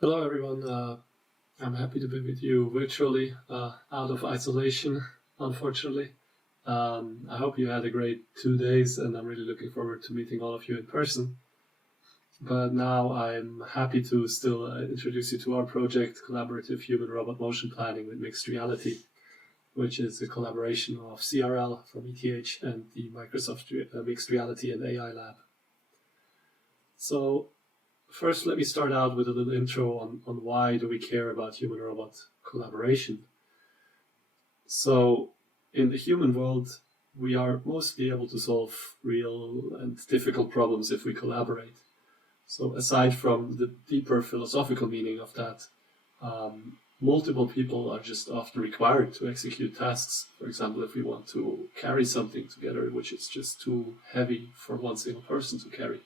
Hello, everyone. I'm happy to be with you virtually, out of isolation, unfortunately. I hope you had a great 2 days, and I'm really looking forward to meeting all of you in person. But now I'm happy to still introduce you to our project, Collaborative Human Robot Motion Planning with Mixed Reality, which is a collaboration of CRL from ETH and the Microsoft Mixed Reality and AI Lab. So first, let me start out with a little intro on why do we care about human-robot collaboration. So in the human world, we are mostly able to solve real and difficult problems if we collaborate. So aside from the deeper philosophical meaning of that, multiple people are just often required to execute tasks. For example, if we want to carry something together, which is just too heavy for one single person to carry.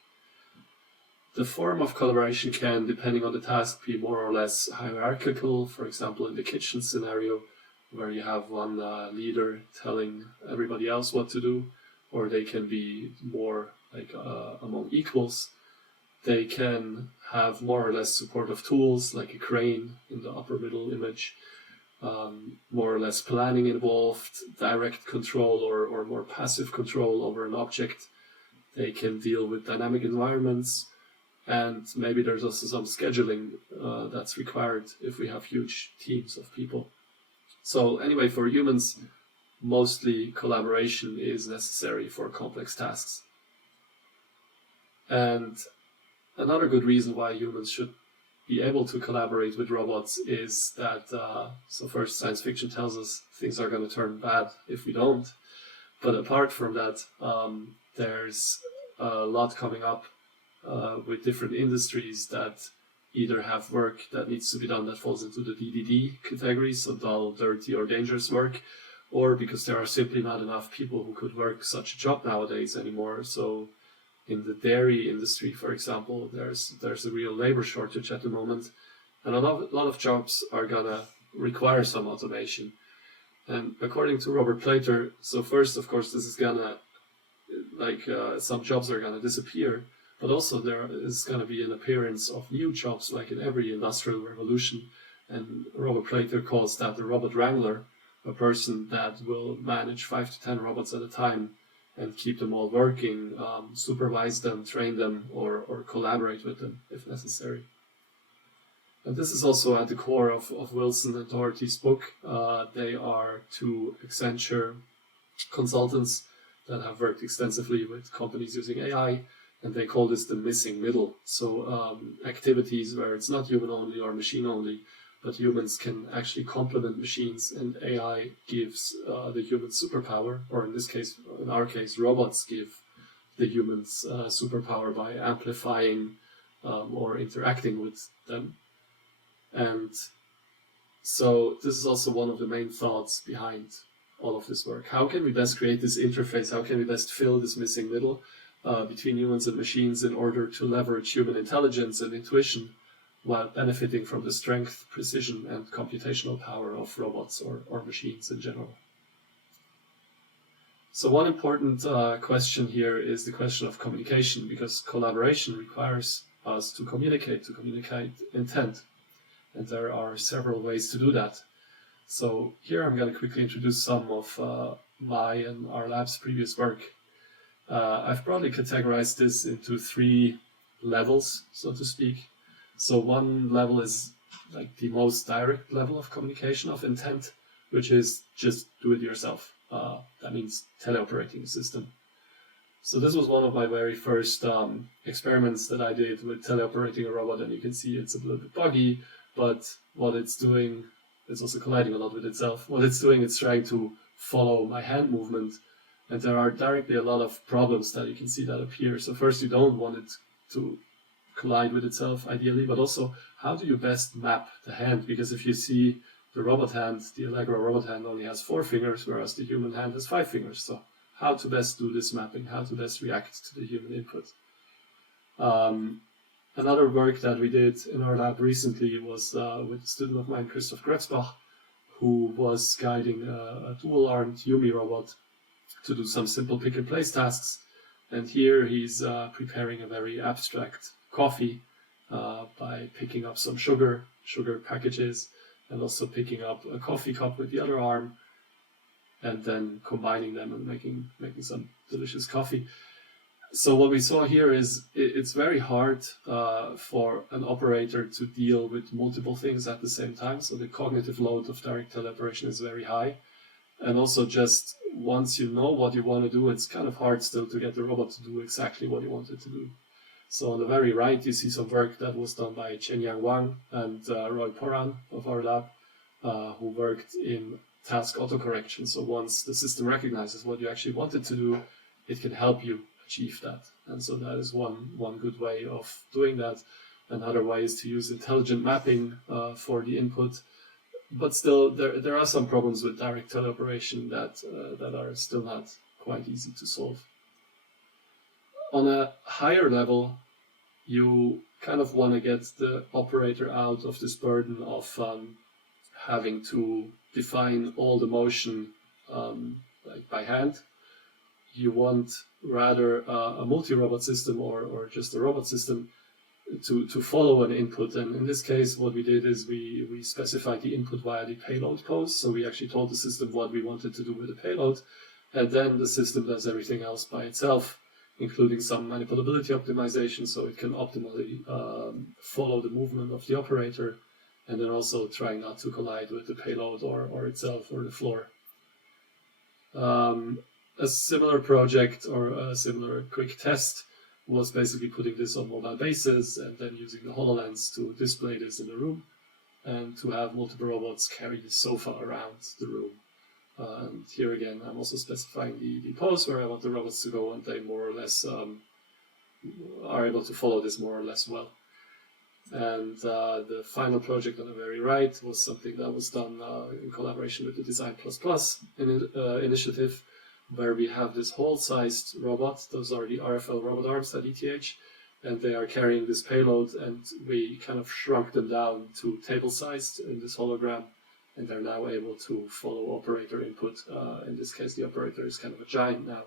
The form of collaboration can, depending on the task, be more or less hierarchical. For example, in the kitchen scenario, where you have one leader telling everybody else what to do, or they can be more like among equals. They can have more or less supportive tools, like a crane in the upper middle image, more or less planning involved, direct control or more passive control over an object. They can deal with dynamic environments. And maybe there's also some scheduling that's required if we have huge teams of people. So anyway, for humans, mostly collaboration is necessary for complex tasks. And another good reason why humans should be able to collaborate with robots is that, so first, science fiction tells us things are going to turn bad if we don't. But apart from that, there's a lot coming up with different industries that either have work that needs to be done that falls into the DDD category, so dull, dirty, or dangerous work, or because there are simply not enough people who could work such a job nowadays anymore. So in the dairy industry, for example, there's a real labor shortage at the moment, and a lot of jobs are gonna require some automation. And according to Robert Plater, so first, of course, this is gonna, some jobs are gonna disappear, but also there is going to be an appearance of new jobs, like in every industrial revolution. And Robert Plater calls that the robot wrangler, a person that will manage 5 to 10 robots at a time and keep them all working, supervise them, train them, or collaborate with them if necessary. And this is also at the core of Wilson and Doherty's book. They are two Accenture consultants that have worked extensively with companies using AI. And they call this the missing middle. So activities where it's not human only or machine only, but humans can actually complement machines, and AI gives the human superpower, or in this case, in our case, robots give the humans superpower by amplifying or interacting with them. And so this is also one of the main thoughts behind all of this work. How can we best create this interface? How can we best fill this missing middle between humans and machines in order to leverage human intelligence and intuition while benefiting from the strength, precision, and computational power of robots or machines in general? So one important question here is the question of communication, because collaboration requires us to communicate intent. And there are several ways to do that. So here I'm going to quickly introduce some of my and our lab's previous work. I've broadly categorized this into 3 levels, so to speak. So one level is like the most direct level of communication of intent, which is just do it yourself. That means teleoperating a system. So this was one of my very first experiments that I did with teleoperating a robot, and you can see it's a little bit buggy, but what it's doing, it's also colliding a lot with itself. What it's doing, it's trying to follow my hand movement. And there are directly a lot of problems that you can see that appear. So first, you don't want it to collide with itself, ideally, but also, how do you best map the hand? Because if you see the robot hand, the Allegro robot hand only has 4 fingers, whereas the human hand has 5 fingers. So how to best do this mapping, how to best react to the human input. Another work that we did in our lab recently was with a student of mine, Christoph Gretzbach, who was guiding a dual-armed Yumi robot to do some simple pick-and-place tasks. And here he's preparing a very abstract coffee by picking up some sugar packages, and also picking up a coffee cup with the other arm, and then combining them and making some delicious coffee. So what we saw here is it's very hard for an operator to deal with multiple things at the same time. So the cognitive load of direct teleoperation is very high. And also just once you know what you want to do, it's kind of hard still to get the robot to do exactly what you want it to do. So on the very right, you see some work that was done by Chenyang Wang and Roy Poran of our lab, who worked in task autocorrection. So once the system recognizes what you actually want it to do, it can help you achieve that. And so that is one good way of doing that. Another way is to use intelligent mapping for the input. But still, there are some problems with direct teleoperation that are still not quite easy to solve. On a higher level, you kind of want to get the operator out of this burden of having to define all the motion like by hand. You want rather a multi-robot system or just a robot system to follow an input. And in this case, what we did is we specified the input via the payload pose. So we actually told the system what we wanted to do with the payload, and then the system does everything else by itself, including some manipulability optimization, so it can optimally follow the movement of the operator, and then also try not to collide with the payload or itself or the floor. A similar project or a similar quick test was basically putting this on mobile bases and then using the HoloLens to display this in the room and to have multiple robots carry the sofa around the room. And here again, I'm also specifying the pose where I want the robots to go, and they more or less are able to follow this more or less well. And the final project on the very right was something that was done in collaboration with the Design++ initiative, where we have this whole-sized robot. Those are the RFL robot arms at ETH, and they are carrying this payload, and we kind of shrunk them down to table-sized in this hologram, and they're now able to follow operator input. In this case, the operator is kind of a giant now,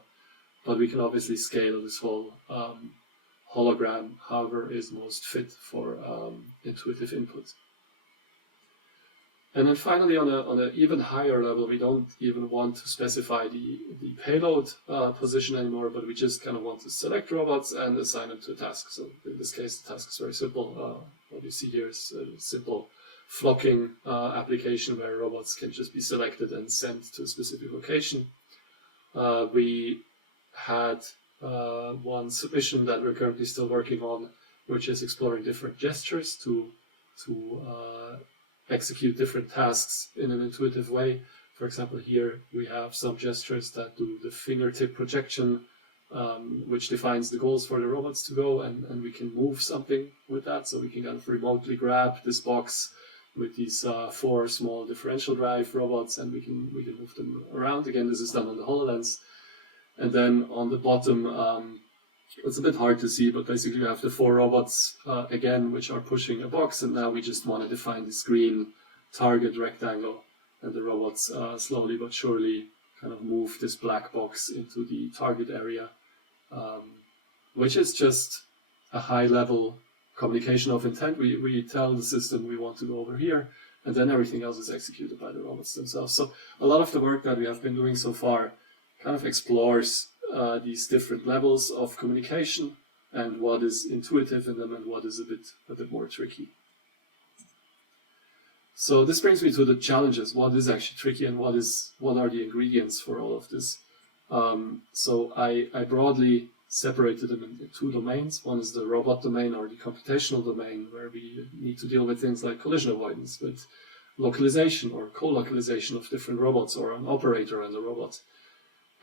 but we can obviously scale this whole hologram however is most fit for intuitive input. And then finally, on an even higher level, we don't even want to specify the payload position anymore, but we just kind of want to select robots and assign them to a task. So in this case, the task is very simple. What you see here is a simple flocking application where robots can just be selected and sent to a specific location. We had one submission that we're currently still working on, which is exploring different gestures to execute different tasks in an intuitive way. For example, here we have some gestures that do the fingertip projection, which defines the goals for the robots to go, and we can move something with that. So we can kind of remotely grab this box with these 4 small differential drive robots, and we can move them around. Again, this is done on the HoloLens. And then on the bottom, it's a bit hard to see, but basically you have the 4 robots again, which are pushing a box, and now we just want to define this green target rectangle, and the robots slowly but surely kind of move this black box into the target area, which is just a high-level communication of intent. We tell the system we want to go over here, and then everything else is executed by the robots themselves. So a lot of the work that we have been doing so far kind of explores these different levels of communication and what is intuitive in them and what is a bit more tricky. So this brings me to the challenges. What is actually tricky, and what are the ingredients for all of this? So I broadly separated them into 2 domains. One is the robot domain, or the computational domain, where we need to deal with things like collision avoidance, with localization or co-localization of different robots, or an operator and a robot.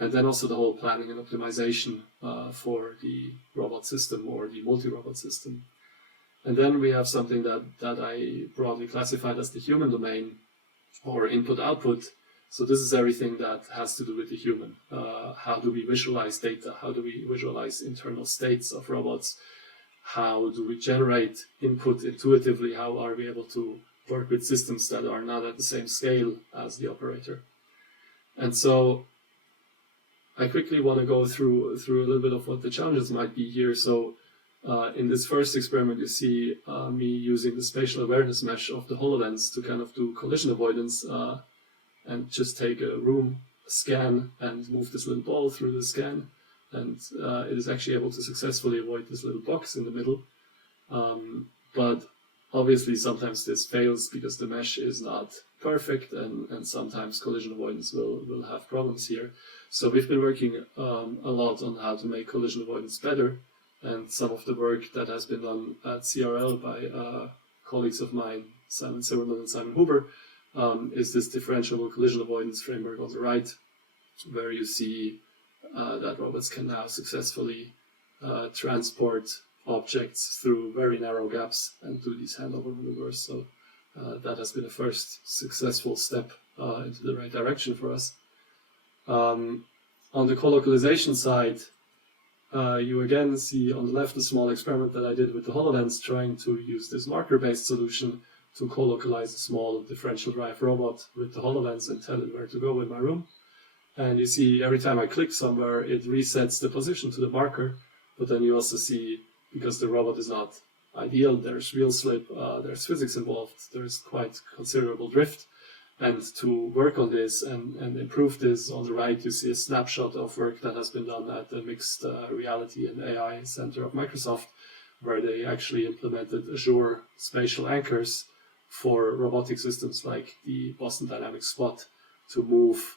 And then also the whole planning and optimization for the robot system or the multi-robot system. And then we have something that I broadly classified as the human domain, or input-output. So this is everything that has to do with the human. How do we visualize data? How do we visualize internal states of robots? How do we generate input intuitively? How are we able to work with systems that are not at the same scale as the operator? And so I quickly want to go through a little bit of what the challenges might be here. So In this first experiment, you see me using the spatial awareness mesh of the HoloLens to kind of do collision avoidance and just take a room scan and move this little ball through the scan. And it is actually able to successfully avoid this little box in the middle. But obviously sometimes this fails because the mesh is not perfect, and sometimes collision avoidance will have problems here. So we've been working a lot on how to make collision avoidance better, and some of the work that has been done at CRL by colleagues of mine, Simon Zimmerman and Simon Huber, is this differentiable collision avoidance framework on the right, where you see that robots can now successfully transport objects through very narrow gaps and do these handover maneuvers. So that has been a first successful step into the right direction for us. On the colocalization side, you again see on the left a small experiment that I did with the HoloLens, trying to use this marker-based solution to colocalize a small differential drive robot with the HoloLens and tell it where to go in my room. And you see every time I click somewhere, it resets the position to the marker. But then you also see, because the robot is not ideal, there's wheel slip, there's physics involved, there's quite considerable drift. And to work on this and improve this, on the right you see a snapshot of work that has been done at the Mixed Reality and AI Center of Microsoft, where they actually implemented Azure spatial anchors for robotic systems like the Boston Dynamics Spot to move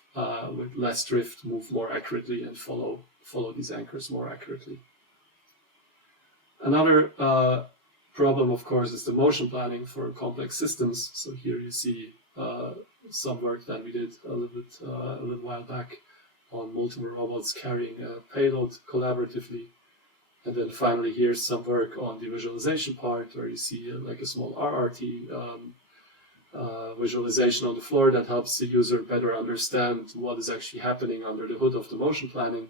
with less drift, move more accurately, and follow these anchors more accurately. Another problem, of course, is the motion planning for complex systems. So here you see some work that we did a little while back on multiple robots carrying a payload collaboratively. And then finally, here's some work on the visualization part, where you see like a small RRT visualization on the floor that helps the user better understand what is actually happening under the hood of the motion planning.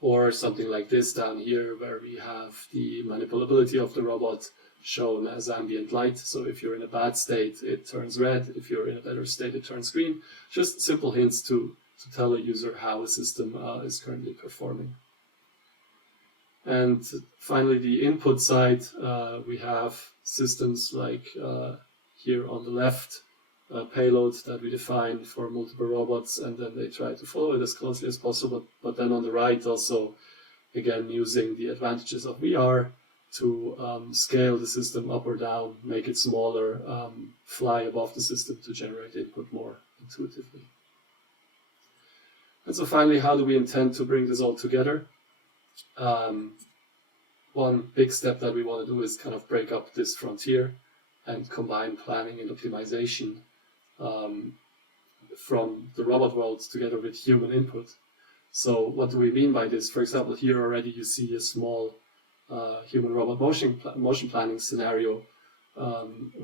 Or something like this down here, where we have the manipulability of the robot shown as ambient light. So if you're in a bad state, it turns red. If you're in a better state, it turns green. Just simple hints to tell a user how a system is currently performing. And finally, the input side, we have systems like here on the left, payloads that we define for multiple robots, and then they try to follow it as closely as possible. But then on the right also, again, using the advantages of VR to scale the system up or down, make it smaller, fly above the system to generate input more intuitively. And so finally, how do we intend to bring this all together? One big step that we want to do is kind of break up this frontier and combine planning and optimization from the robot world together with human input. So what do we mean by this? For example, here already you see a small human-robot motion planning scenario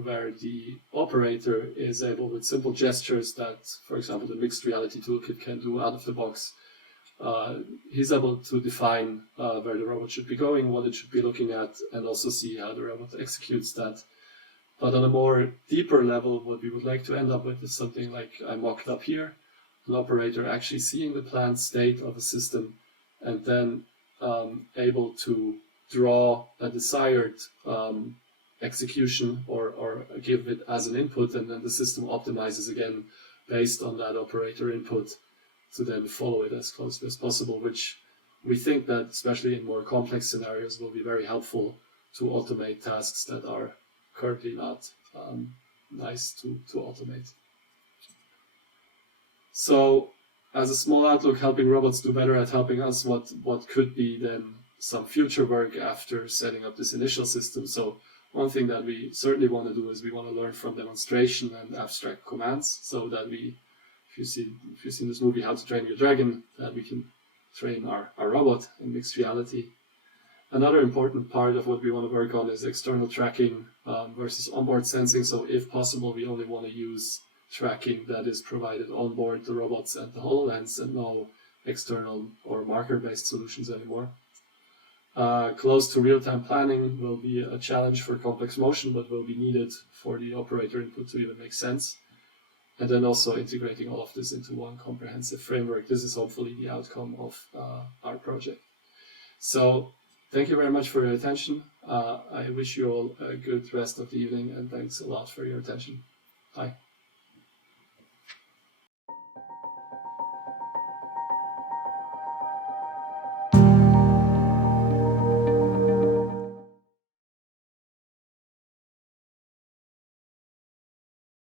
where the operator is able, with simple gestures that, for example, the Mixed Reality Toolkit can do out of the box, he's able to define where the robot should be going, what it should be looking at, and also see how the robot executes that. But on a more deeper level, what we would like to end up with is something like I mocked up here, an operator actually seeing the planned state of a system and then able to draw a desired execution or give it as an input, and then the system optimizes again based on that operator input to then follow it as closely as possible, which we think that, especially in more complex scenarios, will be very helpful to automate tasks that are currently not nice to automate. So, as a small outlook, helping robots do better at helping us, what could be then some future work after setting up this initial system. So one thing that we certainly want to do is we want to learn from demonstration and abstract commands, so that we, if you've seen this movie How to Train Your Dragon, that we can train our robot in mixed reality. Another important part of what we want to work on is external tracking versus onboard sensing. So if possible, we only want to use tracking that is provided on board the robots and the HoloLens, and no external or marker-based solutions anymore. Close to real-time planning will be a challenge for complex motion, but will be needed for the operator input to even make sense. And then also integrating all of this into one comprehensive framework. This is hopefully the outcome of our project. So thank you very much for your attention. I wish you all a good rest of the evening, and thanks a lot for your attention. Bye.